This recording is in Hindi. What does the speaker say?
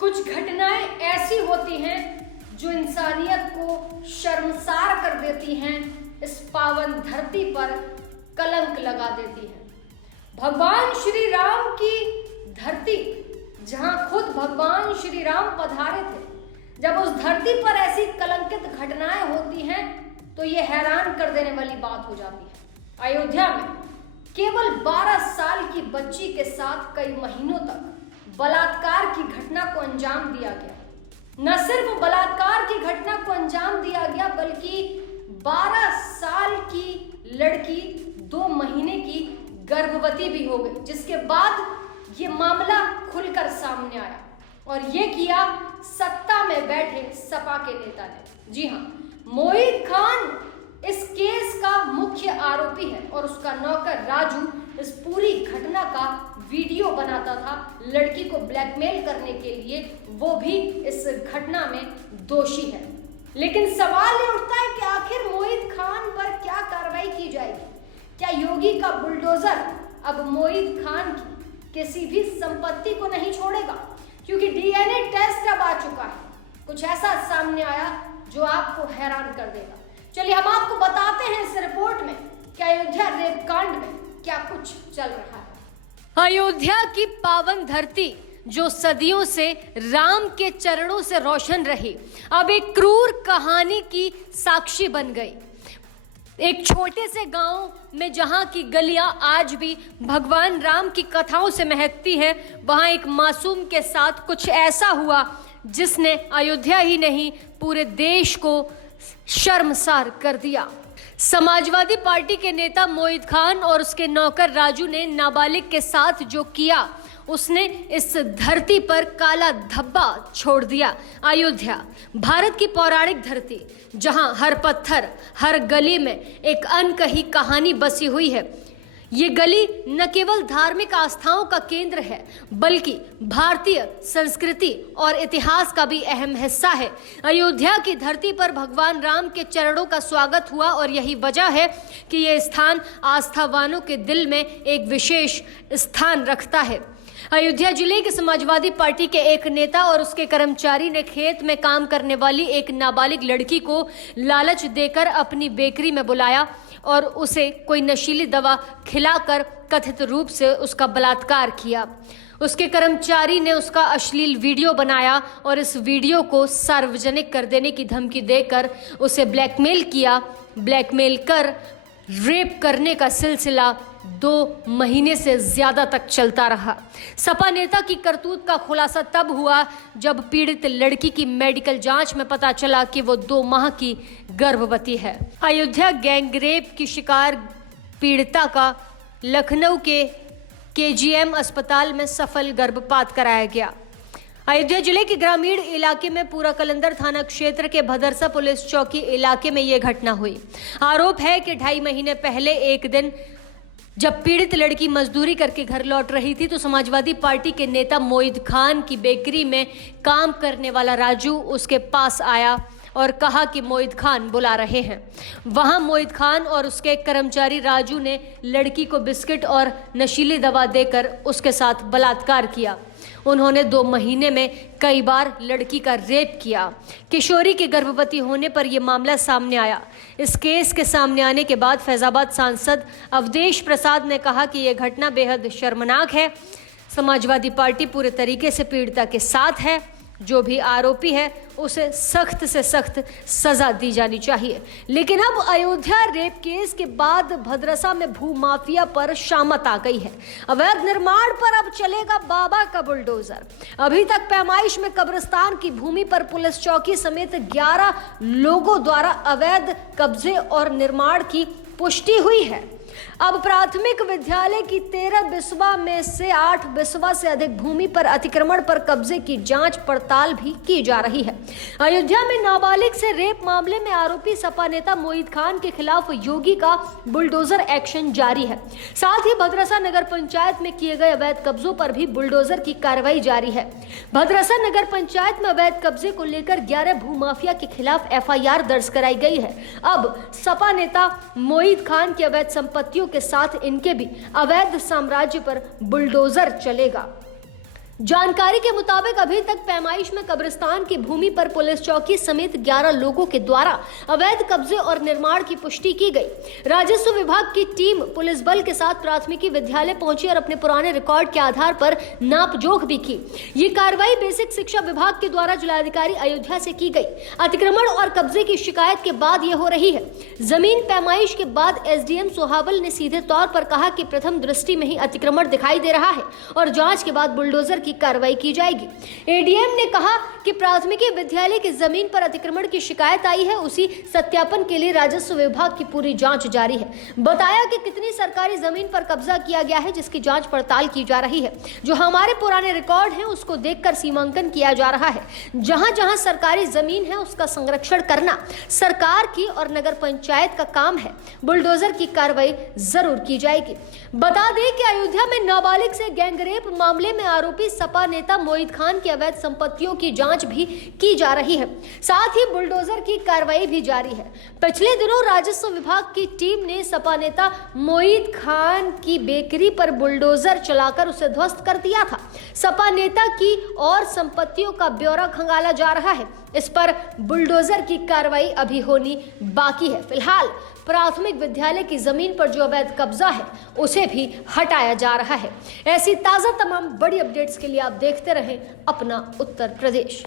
कुछ घटनाएं ऐसी होती हैं जो इंसानियत को शर्मसार कर देती हैं, इस पावन धरती पर कलंक लगा देती हैं। भगवान श्री राम की धरती, जहां खुद भगवान श्री राम पधारे थे, जब उस धरती पर ऐसी कलंकित घटनाएं होती हैं तो ये हैरान कर देने वाली बात हो जाती है। अयोध्या में केवल 12 साल की बच्ची के साथ कई महीनों तक बलात्कार की घटना को अंजाम दिया गया। न सिर्फ बलात्कार की घटना को अंजाम दिया गया, बल्कि 12 साल की लड़की 2 महीने की गर्भवती भी हो गई, जिसके बाद ये मामला खुलकर सामने आया और ये किया सत्ता में बैठे सपा के नेता ने। जी हाँ, मोहित खान इस केस का मुख्य आरोपी है और उसका नौकर राजू इस पूरी घटना का वीडियो बनाता था लड़की को ब्लैकमेल करने के लिए। वो भी इस घटना में दोषी है। लेकिन सवाल ये उठता है कि आखिर मोहित खान पर क्या कार्रवाई की जाएगी? क्या योगी का बुलडोजर अब मोहित खान की किसी भी संपत्ति को नहीं छोड़ेगा? क्योंकि डीएनए टेस्ट अब आ चुका है। कुछ ऐसा सामने आया जो आपको हैरान कर देगा। चलिए हम आपको बताते हैं इस रिपोर्ट में कि अयोध्या रेप कांड में क्या कुछ चल रहा है। अयोध्या की पावन धरती जो सदियों से राम के चरणों से रोशन रही, अब एक क्रूर कहानी की साक्षी बन गई। एक छोटे से गांव में जहां की गलियां आज भी भगवान राम की कथाओं से महकती हैं, वहां एक मासूम के साथ कुछ ऐसा हुआ जिसने अयोध्या ही नहीं पूरे देश को शर्मसार कर दिया। समाजवादी पार्टी के नेता मोहित खान और उसके नौकर राजू ने नाबालिग के साथ जो किया, उसने इस धरती पर काला धब्बा छोड़ दिया। अयोध्या भारत की पौराणिक धरती, जहां हर पत्थर, हर गली में एक अनकही कहानी बसी हुई है। ये गली न केवल धार्मिक आस्थाओं का केंद्र है, बल्कि भारतीय संस्कृति और इतिहास का भी अहम हिस्सा है। अयोध्या की धरती पर भगवान राम के चरणों का स्वागत हुआ और यही वजह है कि ये स्थान आस्थावानों के दिल में एक विशेष स्थान रखता है। अयोध्या जिले के समाजवादी पार्टी के एक नेता और उसके कर्मचारी ने खेत में काम करने वाली एक नाबालिग लड़की को लालच देकर अपनी बेकरी में बुलाया और उसे कोई नशीली दवा खिलाकर कथित रूप से उसका बलात्कार किया। उसके कर्मचारी ने उसका अश्लील वीडियो बनाया और इस वीडियो को सार्वजनिक कर देने की धमकी देकर उसे ब्लैकमेल किया। ब्लैकमेल कर रेप करने का सिलसिला 2 महीने से ज्यादा तक चलता रहा। सपा नेता की करतूत का खुलासा तब हुआ जब पीड़ित लड़की की मेडिकल जांच में पता चला कि वो 2 माह की गर्भवती है। अयोध्या गैंगरेप की शिकार पीड़िता का लखनऊ के केजीएम अस्पताल में सफल गर्भपात कराया गया। अयोध्या जिले के ग्रामीण इलाके में पूरा कलंदर थाना क्षेत्र के भदरसा पुलिस चौकी इलाके में यह घटना हुई। आरोप है कि 2.5 महीने पहले एक दिन जब पीड़ित लड़की मजदूरी करके घर लौट रही थी तो समाजवादी पार्टी के नेता मोहित खान की बेकरी में काम करने वाला राजू उसके पास आया और कहा कि मोहित खान बुला रहे हैं। वहां मोहित खान और उसके कर्मचारी राजू ने लड़की को बिस्किट और नशीली दवा देकर उसके साथ बलात्कार किया। उन्होंने 2 महीने में कई बार लड़की का रेप किया। किशोरी के गर्भवती होने पर यह मामला सामने आया। इस केस के सामने आने के बाद फैजाबाद सांसद अवधेश प्रसाद ने कहा कि यह घटना बेहद शर्मनाक है। समाजवादी पार्टी पूरे तरीके से पीड़िता के साथ है। जो भी आरोपी है उसे सख्त से सख्त सजा दी जानी चाहिए। लेकिन अब अयोध्या रेप केस के बाद भदरसा में भूमाफिया पर शामत आ गई है। अवैध निर्माण पर अब चलेगा बाबा का बुलडोजर। अभी तक पैमाइश में कब्रिस्तान की भूमि पर पुलिस चौकी समेत 11 लोगों द्वारा अवैध कब्जे और निर्माण की पुष्टि हुई है। अब प्राथमिक विद्यालय की 13 बिस्वा में से 8 बिस्वा से अधिक भूमि पर अतिक्रमण पर कब्जे की जांच पड़ताल भी की जा रही है। अयोध्या में नाबालिग से रेप मामले में आरोपी सपा नेता मोहित खान के खिलाफ योगी का बुलडोजर एक्शन जारी है। साथ ही भदरसा नगर पंचायत में किए गए अवैध कब्जों पर भी बुलडोजर की कार्रवाई जारी है। भदरसा नगर पंचायत में अवैध कब्जे को लेकर 11 भूमाफिया के खिलाफ FIR दर्ज कराई गई है। अब सपा नेता मोहित खान की अवैध संपत्तियों के साथ इनके भी अवैध साम्राज्य पर बुलडोजर चलेगा। जानकारी के मुताबिक अभी तक पैमाइश में कब्रिस्तान की भूमि पर पुलिस चौकी समेत 11 लोगों के द्वारा अवैध कब्जे और निर्माण की पुष्टि की गई। राजस्व विभाग की टीम पुलिस बल के साथ प्राथमिकी विद्यालय पहुंची और अपने पुराने रिकॉर्ड के आधार पर नापजोख भी की। ये कार्रवाई बेसिक शिक्षा विभाग के द्वारा जिलाधिकारी अयोध्या से की गई। अतिक्रमण और कब्जे की शिकायत के बाद यह हो रही है। जमीन पैमाइश के बाद एसडीएम सोहावल ने सीधे तौर पर कहा कि प्रथम दृष्टि में ही अतिक्रमण दिखाई दे रहा है और जांच के बाद बुलडोजर की कार्रवाई की जाएगी। एडीएम ने कहा कि प्राथमिकी विद्यालय की जमीन पर अतिक्रमण की शिकायत आई है, उसी सत्यापन के लिए राजस्व विभाग की पूरी जांच जारी है। बताया कि कितनी सरकारी जमीन पर कब्जा किया गया है, जिसकी जांच पड़ताल की जा रही है। जो हमारे पुराने रिकॉर्ड हैं उसको देखकर सीमांकन किया जा रहा है। जहां जहां सरकारी जमीन है उसका संरक्षण करना सरकार की और नगर पंचायत का काम है। बुलडोजर की कार्रवाई जरूर की जाएगी। बता दें कि अयोध्या में नाबालिग से गैंगरेप मामले में आरोपी सपा नेता मोहित खान की अवैध संपत्तियों की जांच भी की जा रही है। साथ ही बुलडोजर की कार्रवाई भी जारी है। पिछले दिनों राजस्व विभाग की टीम ने सपा नेता मोहित खान की बेकरी पर बुलडोजर चलाकर उसे ध्वस्त कर दिया था। सपा नेता की और संपत्तियों का ब्यौरा खंगाला जा रहा है। इस पर बुलडोजर की कार्रवाई अभी होनी बाकी है। फिलहाल प्राथमिक विद्यालय की जमीन पर जो अवैध कब्जा है उसे भी हटाया जा रहा है। ऐसी ताजा तमाम बड़ी अपडेट्स के लिए आप देखते रहें अपना उत्तर प्रदेश।